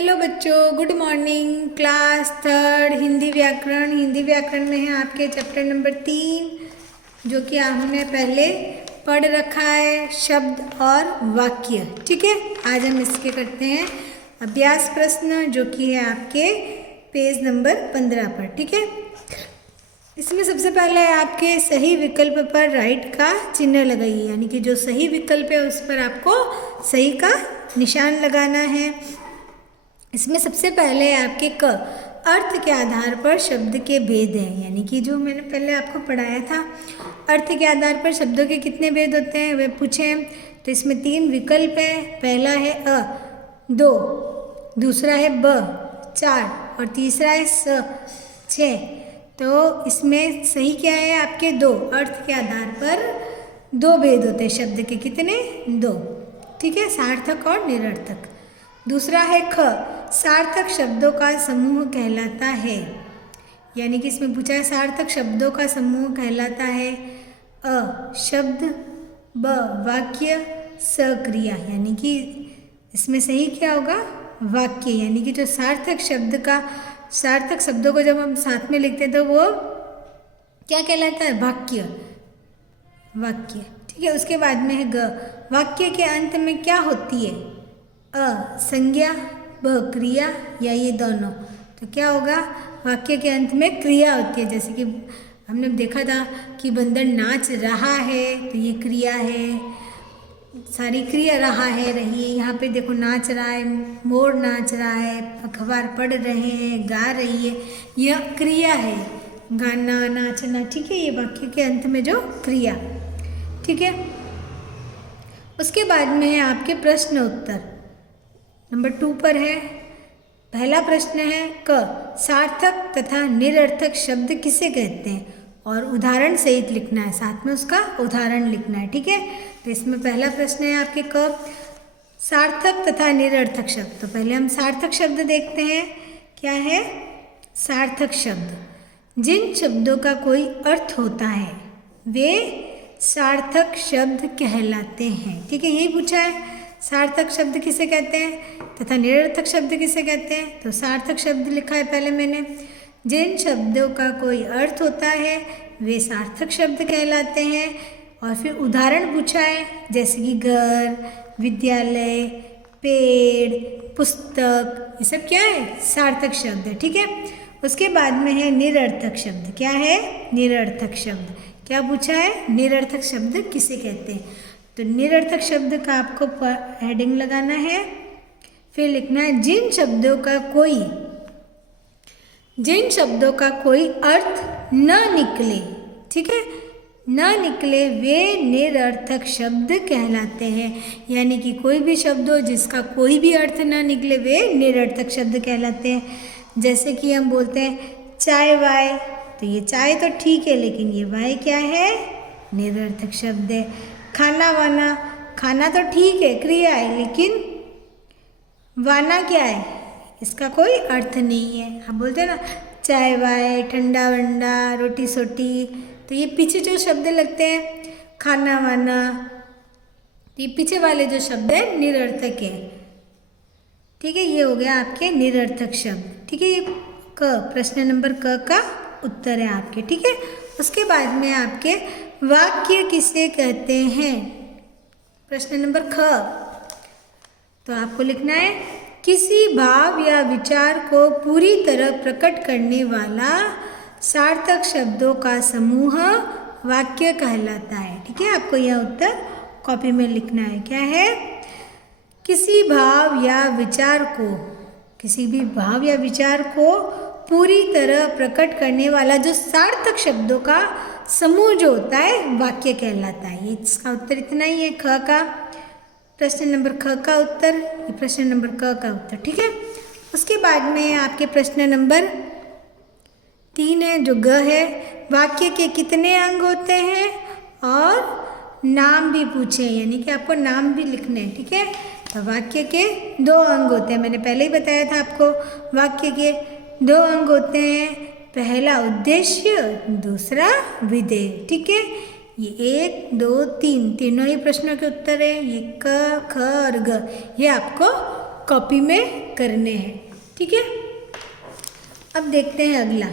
Hello बच्चों, good morning. Class third Hindi व्याकरण में है आपके चैप्टर नंबर 3, जो कि हमने पहले पढ़ रखा है, शब्द और वाक्य। ठीक है, आज हम इसके करते हैं अभ्यास प्रश्न, जो कि है आपके पेज नंबर 15 पर। ठीक है, इसमें सबसे पहले आपके सही विकल्प पर राइट का चिन्ह लगाइए, यानी कि जो सही विकल्प है उस पर आपको सही का निशान लगाना है। इसमें सबसे पहले आपके क अर्थ के आधार पर शब्द के भेद हैं, यानी कि जो मैंने पहले आपको पढ़ाया था, अर्थ के आधार पर शब्दों के कितने भेद होते हैं वे पूछे हैं। तो इसमें 3 विकल्प है। पहला है अ 2, दूसरा है ब 4 और तीसरा है स 6। तो इसमें सही क्या है आपके 2, अर्थ के आधार पर 2 भेद होते हैं शब्द के, कितने 2। ठीक है, सार्थक और निरर्थक। दूसरा है ख, सार्थक शब्दों का समूह कहलाता है, यानी कि इसमें पूछा है सार्थक शब्दों का समूह कहलाता है अ शब्द, ब वाक्य, स क्रिया, यानी कि इसमें सही क्या होगा वाक्य, यानी कि जो सार्थक शब्दों को जब हम साथ में लिखते हैं तो वो क्या कहलाता है वाक्य। ठीक है, उसके बाद में है ग, वाक्य के अंत में क्या होती है अ संज्ञा, ब क्रिया या ये दोनों। तो क्या होगा, वाक्य के अंत में क्रिया होती है। जैसे कि हमने देखा था कि बंदर नाच रहा है, तो ये क्रिया है, सारी क्रिया रहा है रही है। यहाँ पे देखो नाच रहा है, मोर नाच रहा है, अखबार पढ़ रहे हैं, गा रही है, यह क्रिया है, गाना नाचना। ठीक है, ये वाक्य के अंत में जो क्रिया। ठीक है, उसके बाद में है आपके प्रश्न उत्तर नंबर 2 पर है। पहला प्रश्न है क, सार्थक तथा निरर्थक शब्द किसे कहते हैं, और उदाहरण सहित लिखना है, साथ में उसका उदाहरण लिखना है। ठीक है, तो इसमें पहला प्रश्न है आपके क, सार्थक तथा निरर्थक शब्द। तो पहले हम सार्थक शब्द देखते हैं। क्या है सार्थक शब्द, जिन शब्दों का कोई अर्थ होता है वे सार्थक शब्द कहलाते हैं। ठीक है, यही पूछा है, सार्थक शब्द किसे कहते हैं तथा निरर्थक शब्द किसे कहते हैं। तो सार्थक शब्द लिखा है पहले मैंने, जिन शब्दों का कोई अर्थ होता है वे सार्थक शब्द कहलाते हैं। और फिर उदाहरण पूछा है, जैसे कि घर, विद्यालय, पेड़, पुस्तक, ये सब क्या है सार्थक शब्द है। ठीक है, उसके बाद में है निरर्थक शब्द। क्या है निरर्थक शब्द, क्या पूछा है निरर्थक शब्द किसे कहते हैं। तो निरर्थक शब्द का आपको हेडिंग लगाना है, फिर लिखना है जिन शब्दों का कोई अर्थ न निकले। ठीक है, न निकले वे निरर्थक शब्द कहलाते हैं, यानी कि कोई भी शब्द हो जिसका कोई भी अर्थ न निकले वे निरर्थक शब्द कहलाते हैं। जैसे कि हम बोलते हैं चाय वाय, तो ये चाय तो ठीक है, लेकिन ये वाय क्या है निरर्थक शब्द है। खाना वाना, खाना तो ठीक है क्रिया है, लेकिन वाना क्या है, इसका कोई अर्थ नहीं है। हम बोलते हैं ना चाय वाय, ठंडा वंडा, रोटी सोटी, तो ये पीछे जो शब्द लगते हैं खाना वाना, ये पीछे वाले जो शब्द है निरर्थक है। ठीक है, ये हो गया आपके निरर्थक शब्द। ठीक है, ये क प्रश्न नंबर क का उत्तर है आपके। ठीक है, उसके बाद में आपके वाक्य किसे कहते हैं, प्रश्न नंबर ख। तो आपको लिखना है किसी भाव या विचार को पूरी तरह प्रकट करने वाला सार्थक शब्दों का समूह वाक्य कहलाता है। ठीक है, आपको यह उत्तर कॉपी में लिखना है। क्या है, किसी भी भाव या विचार को पूरी तरह प्रकट करने वाला जो सार्थक शब्दों का समूह जो होता है वाक्य कहलाता है। ये इसका उत्तर इतना ही है, ख का प्रश्न नंबर ख का उत्तर, ये प्रश्न नंबर क का उत्तर। ठीक है, उसके बाद में आपके प्रश्न नंबर 3 है जो ग है, वाक्य के कितने अंग होते हैं और नाम भी पूछे, यानी कि आपको नाम भी लिखने हैं। ठीक है, तो वाक्य के 2 अंग होते हैं, मैंने पहले ही बताया था आपको, वाक्य के 2 अंग होते हैं, पहला उद्देश्य, दूसरा विधेय। ठीक है, ये 1 2 3 तीनों ही प्रश्नों के उत्तर है। ये क ख और ग, ये आपको कॉपी में करने हैं। ठीक है, अब देखते हैं अगला।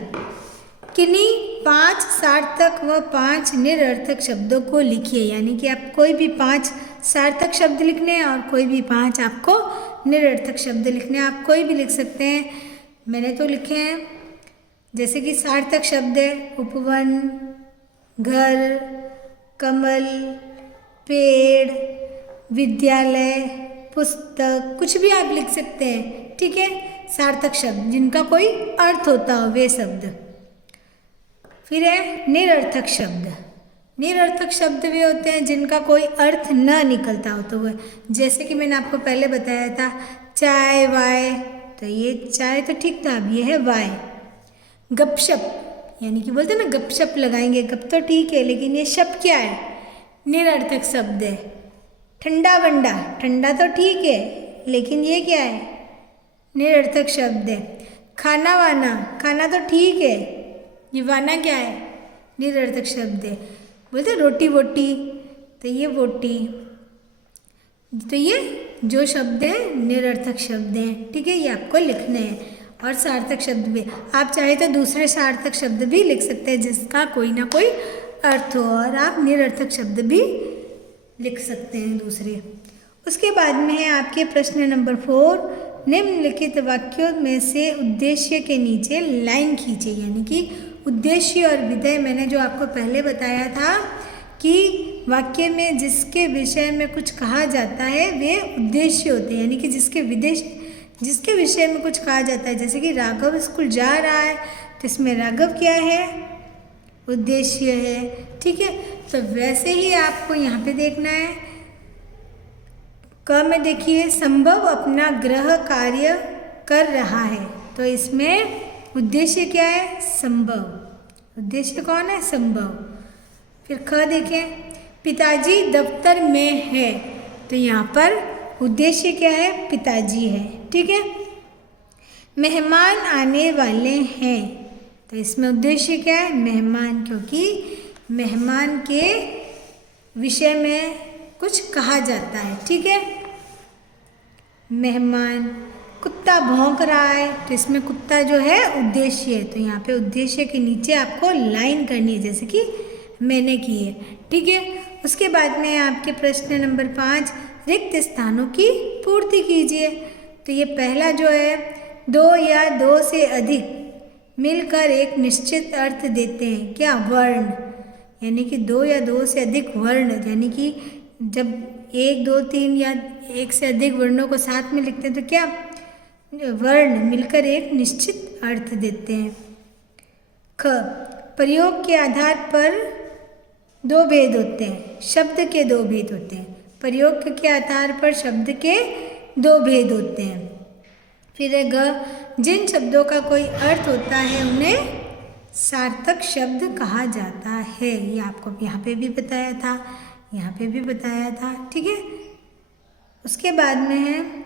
किन्हीं 5 सार्थक व 5 निरर्थक शब्दों को लिखिए, यानी कि आप कोई भी 5 सार्थक शब्द लिखने हैं और कोई भी 5 आपको निरर्थक शब्द लिखने हैं। आप कोई भी लिख सकते हैं, मैंने तो लिखे हैं। जैसे कि सार्थक शब्द है उपवन, घर, कमल, पेड़, विद्यालय, पुस्तक, कुछ भी आप लिख सकते हैं। ठीक है, सार्थक शब्द जिनका कोई अर्थ होता हो वे शब्द। फिर है निरर्थक शब्द। निरर्थक शब्द वे होते हैं जिनका कोई अर्थ न निकलता हो, तो वह जैसे कि मैंने आपको पहले बताया था चाय वाय, तो ये चाय तो ठीक था, अब ये है वाय। गपशप, यानी कि बोलते हैं ना गपशप लगाएंगे, गप तो ठीक है लेकिन ये शप क्या है, निरर्थक शब्द है। ठंडा बंडा, ठंडा तो ठीक है लेकिन ये क्या है, निरर्थक शब्द है। खाना वाना, खाना तो ठीक है, ये वाना क्या है, निरर्थक शब्द है। बोलते रोटी वोटी, तो ये वोटी, तो ये जो शब्द है निरर्थक शब्द हैं। ठीक है, ये आपको लिखने हैं। और सार्थक शब्द भी आप चाहे तो दूसरे सार्थक शब्द भी लिख सकते हैं जिसका कोई ना कोई अर्थ हो, और आप निरर्थक शब्द भी लिख सकते हैं दूसरे। उसके बाद में है आपके प्रश्न नंबर 4, निम्नलिखित वाक्यों में से उद्देश्य के नीचे लाइन खींचे, यानी कि उद्देश्य और विधेय मैंने जो आपको पहले बताया था कि वाक्य में जिसके विषय में कुछ कहा जाता है वे उद्देश्य होते हैं, यानी कि जिसके विषय में कुछ कहा जाता है। जैसे कि राघव स्कूल जा रहा है, तो इसमें राघव क्या है, उद्देश्य है। ठीक है, तो वैसे ही आपको यहाँ पे देखना है। क में देखिए संभव अपना गृह कार्य कर रहा है, तो इसमें उद्देश्य क्या है, संभव। उद्देश्य कौन है, संभव। फिर ख देखें, पिताजी दफ्तर में है, तो यहाँ पर उद्देश्य क्या है, पिताजी है। ठीक है, मेहमान आने वाले हैं, तो इसमें उद्देश्य क्या है, मेहमान, क्योंकि मेहमान के विषय में कुछ कहा जाता है। ठीक है, मेहमान। कुत्ता भौंक रहा है, तो इसमें कुत्ता जो है उद्देश्य है, तो यहाँ पे उद्देश्य के नीचे आपको लाइन करनी है जैसे कि मैंने की है। ठीक है, उसके बाद में आपके प्रश्न नंबर 5, रिक्त स्थानों की पूर्ति कीजिए। तो ये पहला जो है, 2 या 2 से अधिक मिलकर एक निश्चित अर्थ देते हैं, क्या, वर्ण, यानी कि 2 या 2 से अधिक वर्ण, यानी कि जब 1, 2, 3 या 1 से अधिक वर्णों को साथ में लिखते हैं तो क्या, वर्ण मिलकर एक निश्चित अर्थ देते हैं। ख, प्रयोग के आधार पर 2 भेद होते हैं, शब्द के 2 भेद होते हैं। प्रयोग के आधार पर शब्द के 2 भेद होते हैं। फिर है ग, जिन शब्दों का कोई अर्थ होता है उन्हें सार्थक शब्द कहा जाता है। ये आपको यहाँ पे भी बताया था, यहाँ पे भी बताया था। ठीक है, उसके बाद में है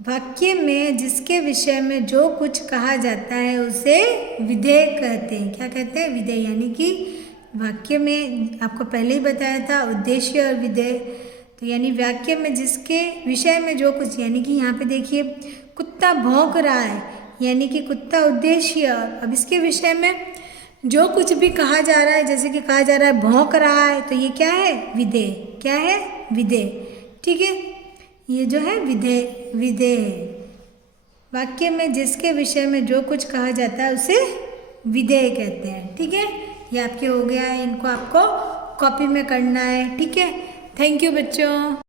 वाक्य में जिसके विषय में जो कुछ कहा जाता है उसे विधेय कहते हैं। क्या कहते हैं, विधेय, यानी कि वाक्य में आपको पहले ही बताया था उद्देश्य और विधेय। तो यानी वाक्य में जिसके विषय में जो कुछ, यानी कि यहाँ पे देखिए कुत्ता भौंक रहा है, यानी कि कुत्ता उद्देश्य। अब इसके विषय में जो कुछ भी कहा जा रहा है, जैसे कि कहा जा रहा है भौंक रहा है, तो ये क्या है, विधेय। क्या है, विधेय। ठीक है, ये जो है विधेय है। वाक्य में जिसके विषय में जो कुछ कहा जाता है उसे विधेय कहते हैं। ठीक है, ये आपके हो गया है, इनको आपको कॉपी में करना है। ठीक है, थैंक यू बच्चों।